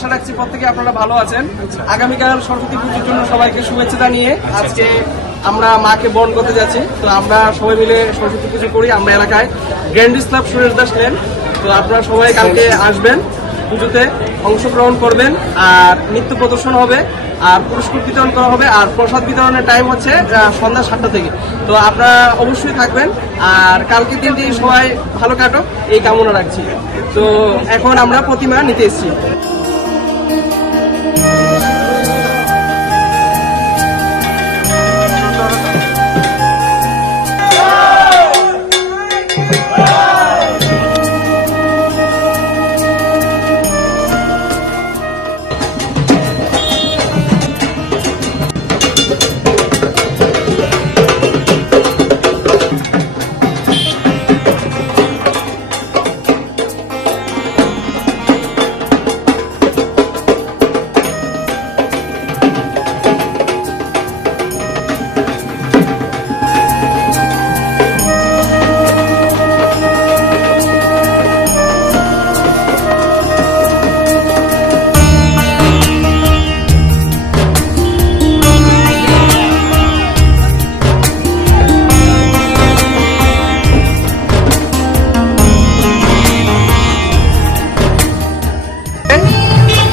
আশা রাখছি প্রত্যেকে আপনারা ভালো আছেন। আগামীকাল সরস্বতী পুজোর জন্য সবাইকে শুভেচ্ছা জানিয়ে আজকে আমরা মাকে বরণ করতে যাচ্ছি। তো আমরা সবাই মিলে সরস্বতী পুজো করি আমরা এলাকায়, grandis club Suresh Das lane. তো আপনারা সবাই কালকে আসবেন, পুজোতে অংশগ্রহণ করবেন, আর নৃত্য প্রদর্শন হবে, আর পুরস্কার বিতরণ করা হবে, আর প্রসাদ বিতরণের টাইম হচ্ছে সন্ধ্যা 7টা থেকে। তো আপনারা অবশ্যই থাকবেন, আর কালকে দিনটি সবাই ভালো কাটুক এই কামনা রাখছি। তো এখন আমরা প্রতিমা নিতে এসেছি।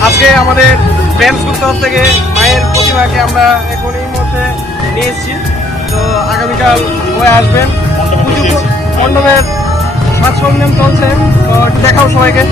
আজকে আমাদের ফ্রেন্ডস গ্রুপ তরফ থেকে মায়ের প্রতিমাকে আমরা এখন এই মুহূর্তে নিয়ে এসেছি। তো আগামীকাল সবাই আসবেন। পুজো মণ্ডপের সাজ সরঞ্জাম চলছে, তো দেখাও সবাইকে।